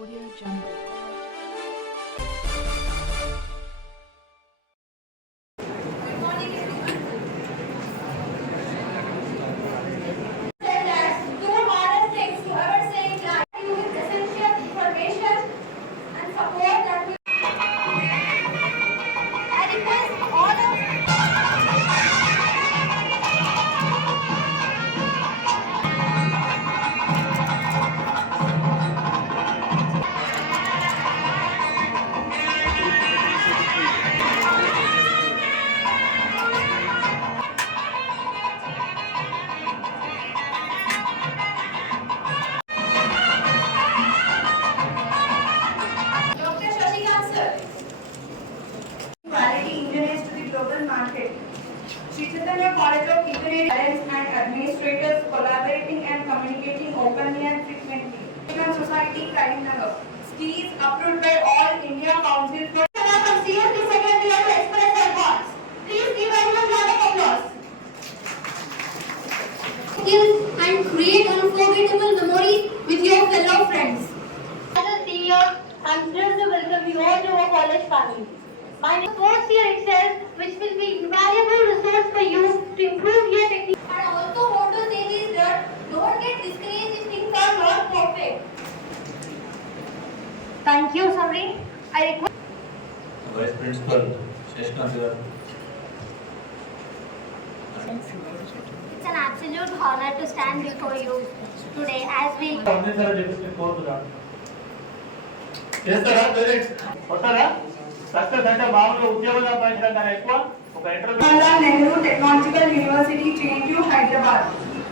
Audio Jungle. Chaitanya College of Engineering Parents and administrators collaborating and communicating openly and frequently. Human Society, Karimnagar. Is approved by all India Council for From CSP second year to express their. Please give everyone round applause. Skills and create unforgettable memories with your fellow friends. As a senior, I'm thrilled to welcome you all to our college family. My name fourth year itself, which will be invaluable vice principal Sasikanth గారు It's an absolute honor to stand before you today as we అందించాలని చెప్పేసి నేను కోరుతున్నాను చేస్తారా parents కొట్టారా success అంటే మామూలుగా ఉద్యోగం సంపాదించడం కన్నా ఎక్కువ ఒక interview Jawaharlal Nehru Technological University, JNU, Hyderabad.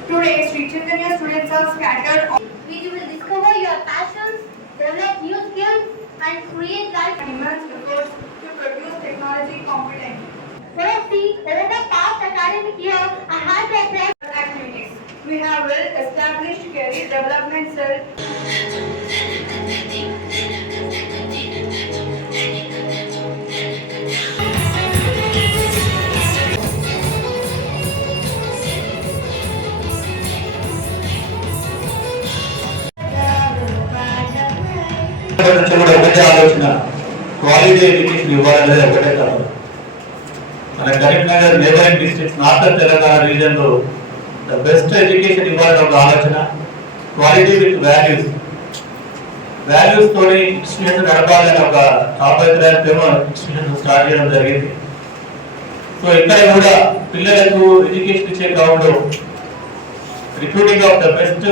Today, Sri Chaitanya students are scattered we will discover your passions, develop new skills, and create life humans resource to produce technology competent. Firstly, over the past academic year, I have progressed activities. We have well established career development cells. Gracias. ఒకటే ఆలోచన quality education ఇవ్వాలనేది ఒకటే కాదు. మన Karimnagar neighbouring district northern Telangana region the best education ఇవ్వాలనే ఒక ఆలోచన quality with values values తోని ఇన్స్టిట్యూషన్ నడపాలని ఒక తాపత్రయంతో ఇన్స్టిట్యూషన్ స్టార్ట్ చేయడం జరిగింది. సో ఇక్కడ కూడా పిల్లలకు ఎడ్యుకేషన్ ఇచ్చే క్రమంలో recruiting of the best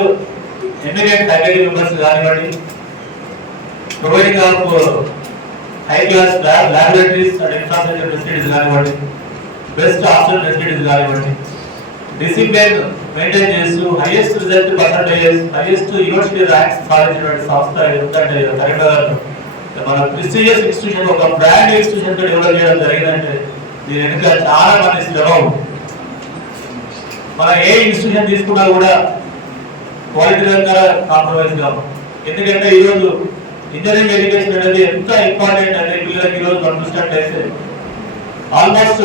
eminent faculty members కానివ్వండి providing of high class lab laboratories and infrastructure facilities కానివ్వండి. బెస్ట్ హాస్టల్ ఫెసిలిటీస్ కానివ్వండి. డిసిప్లిన్ మెయింటైన్ చేస్తూ highest result percentages highest university ranks సాధించినటువంటి సంస్థ ఎందుకంటే కరీంనగర్ మన ప్రిస్టీజియస్ ఇన్స్టిట్యూషన్ ఒక బ్రాండ్ ఇన్స్టిట్యూషన్ డెవలప్ చేయడం జరిగిందంటే దీని వెనుక చాలా మంది శ్రమం మన ఏ ఇన్స్టిట్యూషన్ తీసుకున్నా కూడా క్వాలిటీ రంగా కాంప్రమైజ్ కావు. ఎందుకంటే ఈరోజు ఇంజనీరింగ్ ఎడ్యుకేషన్ అనేది ఎంత ఇంపార్టెంట్ అంటే పిల్లలకి ఈరోజు మనం చూసినట్లయితే ఆల్మోస్ట్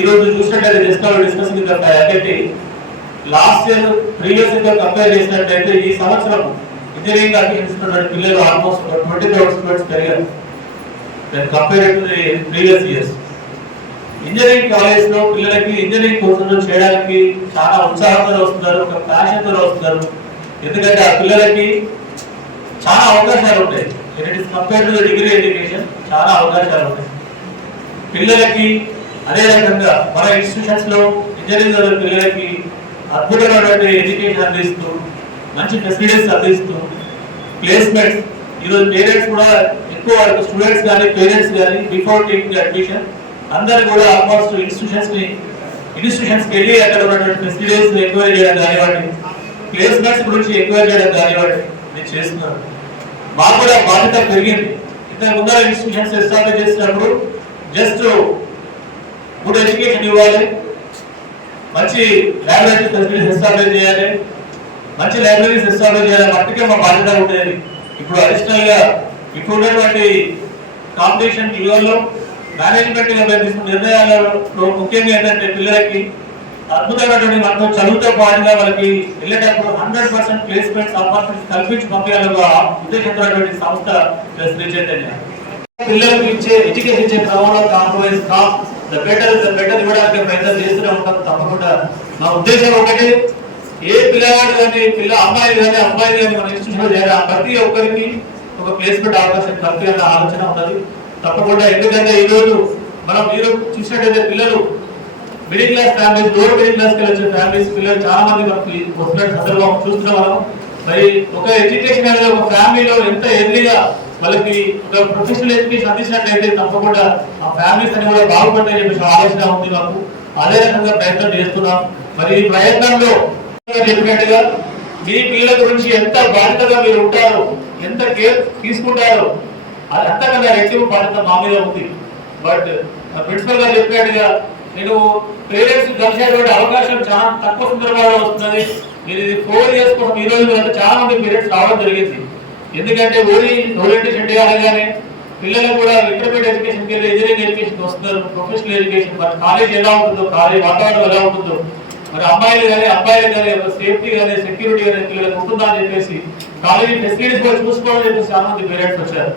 ఈరోజు చూసినట్లయితే discuss discuss with faculty last year previous year compare చేసినట్లయితే ఈ సంవత్సరం ఇంజనీరింగ్ అభ్యసిస్తున్న పిల్లలు ఆల్మోస్ట్ ట్వంటీ థౌసండ్ స్టూడెంట్స్ పెరిగారు. Compare to previous years engineering కాలేజ్లో పిల్లలకి ఇంజనీరింగ్ కోర్సులు చేయడానికి చాలా ఉత్సాహంతో వస్తున్నారు ఒక ప్యాషన్తో వస్తున్నారు. ఎందుకంటే ఆ పిల్లలకి చాలా అవకాశాలు ఉంటాయి. It is compare to degree education చాలా అవకాశాలు ఉంటాయి. పిల్లలకి అదే రకంగా మన ఇన్స్టిట్యూషన్స్లో ఇంజనీరింగ్ పిల్లలకి అద్భుతమైనటువంటి ఎడ్యుకేషన్ అందిస్తూ మంచి ఫెసిలిటీస్ అందిస్తూ ప్లేస్మెంట్స్ ఈరోజు పేరెంట్స్ కూడా ఎక్కువ స్టూడెంట్స్ కానీ పేరెంట్స్ కానీ బిఫోర్ టేకింగ్ అడ్మిషన్ అందరు కూడా ఆల్మోస్ట్ ఇన్స్టిట్యూషన్స్ని ఇన్స్టిట్యూషన్స్కి వెళ్ళి అక్కడ ఉన్నటువంటి ఫెసిలిటీస్ ఎంక్వైరీ చేయడం కానివ్వండి ప్లేస్మెంట్స్ గురించి ఎంక్వైరీ చేయడం కానివ్వండి నేను చేస్తున్నాను మాకు కూడా బాధ్యత పెరిగింది. ఇంతకు ముందర ఇన్స్టిట్యూషన్స్ ఎస్టాబ్లిష్ చేసినప్పుడు జస్ట్ గుడ్ ఎడ్యుకేషన్ ఇవ్వాలి మంచి లైబ్రరీ ఫెసిలిటీస్ ఎస్టాబ్లిష్ చేయాలి మంచి లైబ్రరీస్ ఎస్టాబ్లిష్ చేయాలి మట్టుకే మా బాధ్యత ఉండేది. ఇప్పుడు అడిషనల్గా ఇప్పుడు ఉన్నటువంటి కాంపిటీషన్ యుగంలో మేనేజ్మెంట్గా తీసుకున్న నిర్ణయాలలో ముఖ్యంగా ఏంటంటే పిల్లలకి అద్భుతమైనటువంటి మనతో చదువుతో పాటుగా వాళ్ళకి వెళ్ళేటప్పుడు హండ్రెడ్ పర్సెంట్ ప్లేస్మెంట్స్ ఆపర్చునిటీ కల్పించి పంపించాలన్న ఉద్దేశించినటువంటి సంస్థ శ్రీ చైతన్య. పిల్లలకు ఇచ్చే ఎడ్యుకేషన్ ఇచ్చే క్రమంలో కాంప్రమైజ్ కామ్ ద బెటర్ ద బెటర్ ఇవ్వడానికి ప్రయత్నం చేస్తూనే ఉంటాం తప్పకుండా. నా ఉద్దేశం ఒకటి ఏ పిల్లవాడు కానీ పిల్ల అమ్మాయి కానీ అబ్బాయి కానీ మన ఇన్స్టిట్యూషన్ చేయాలి ప్రతి ఒక్కరికి ఒక ప్లేస్మెంట్ అవకాశం కల్పించాలన్న ఆలోచన ఉన్నది. తప్పకుండా ఎందుకంటే ఈ రోజు మనం మీరు చూసినట్టయితే పిల్లలు middle class families lower middle క్లాస్కి ఫ్యామిలీస్ పిల్లలు చాలా మంది మనకి వస్తున్న సందర్భం చూస్తున్నాం మనం. మరి ఒక ఎడ్యుకేషన్ అనేది ఒక ఫ్యామిలీలో ఎంత ఎర్లీగా వాళ్ళకి ఒక ప్రొఫెషనల్ ఎడ్యుకేషన్ అందించినట్లయితే తప్పకుండా ఆ ఫ్యామిలీస్ అని కూడా బాగుపడతాయని చెప్పేసి ఆలోచన ఉంది మాకు. అదే రకంగా ప్రయత్నం చేస్తున్నాం. మరి ఈ ప్రయత్నంలో చెప్పినట్టుగా మీ పిల్లల గురించి ఎంత బాధ్యతగా మీరు ఉంటారు ఎంత కేర్ తీసుకుంటారో అది అంతకన్నా రెట్టింపు బాధ్యత మా మీద ఉంది. బట్ ప్రిన్సిపల్ గారు చెప్పినట్టుగా నేను పేరెంట్స్ కలిసేటువంటి అవకాశం చాలా తక్కువ సందర్భాల్లో వస్తున్నది. మీరు ఇది ఫోర్ ఇయర్స్ ఈ రోజు చాలా మంది పేరెంట్స్ రావడం జరిగింది. ఎందుకంటే ఓరి ఓరియంటేషన్ చేయాలి పిల్లలు కూడా ఇంటర్మీడియట్ ఎడ్యుకేషన్ కింద ఇంజనీరింగ్ ఎడ్యుకేషన్ వస్తున్నారు. ప్రొఫెషనల్ ఎడ్యుకేషన్ మరి కాలేజ్ ఎలా ఉంటుందో కాలేజ్ వాతావరణం ఎలా ఉంటుందో మరి అమ్మాయిలు కానీ అబ్బాయిలు కానీ సేఫ్టీ కానీ సెక్యూరిటీ కానీ పిల్లలకు ఉంటుందా అని చెప్పేసి కాలేజీ ఫెసిలిటీస్ కూడా చూసుకోవాలని చెప్పేసి చాలా మంది పేరెంట్స్ వచ్చారు.